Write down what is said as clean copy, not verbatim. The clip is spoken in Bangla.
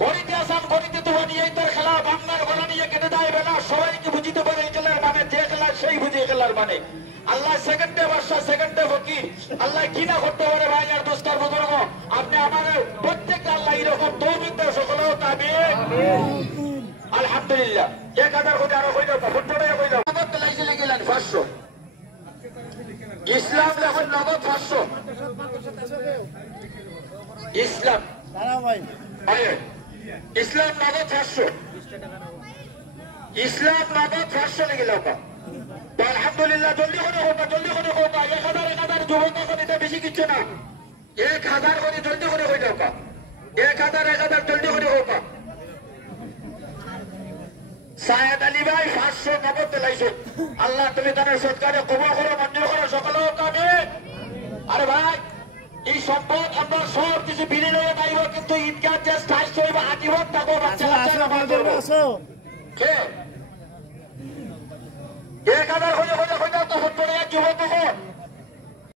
গড়িতে আসাম গড়িতে তো নিয়ে তার খেলা বাংলার গলা নিয়ে কেটে দেয় বেলা সবাইকে বুঝিতে পারে এই খেলার মানে যে খেলা সেই বুঝে খেলার মানে আল্লাহ সেকেন্ডে বাদশা সেকেন্ডে ফকির আল্লাহ কি না করতে পারে ভাই আর দোস্তার বুজুর্গ আপনি আমার প্রত্যেকটা আল্লাহ এরকম তৌফিক দেয় সকলেও আমিন আলহামদুলিল্লাহ 1000 কোটি আরো হইল ফুটবলে হইল নগদ লাইছিলে গেলেন 500 ইসলাম যখন নগদ 500 ইসলাম ইসলাম নগদ 500 ইসলাম নগদ 500 লেগে লোকা আলহামদুলিল্লাহ জলদি করে হোকা 1000 যুবক এখন এটা বেশি কিছু না 1000 করে জলদি করে হয়ে যাও 1000 জলদি করে হোকা সায়েদ আলী ভাই 500 নগদ লাইছো আল্লাহ তুমি তাদের সৎকারে কবুল করো মঞ্জুর করো সকলে কামে আরে ভাই এই সম্পদ আমরা সব কিছু বিনিময়ে পাইব কিন্তু ঈদগাহ যে স্থায়ী হইব আজীবন থাকবো বাচ্চা বাচ্চারা মার করবো কে 1000 হয়ে তো ফুটবলে যুবক তখন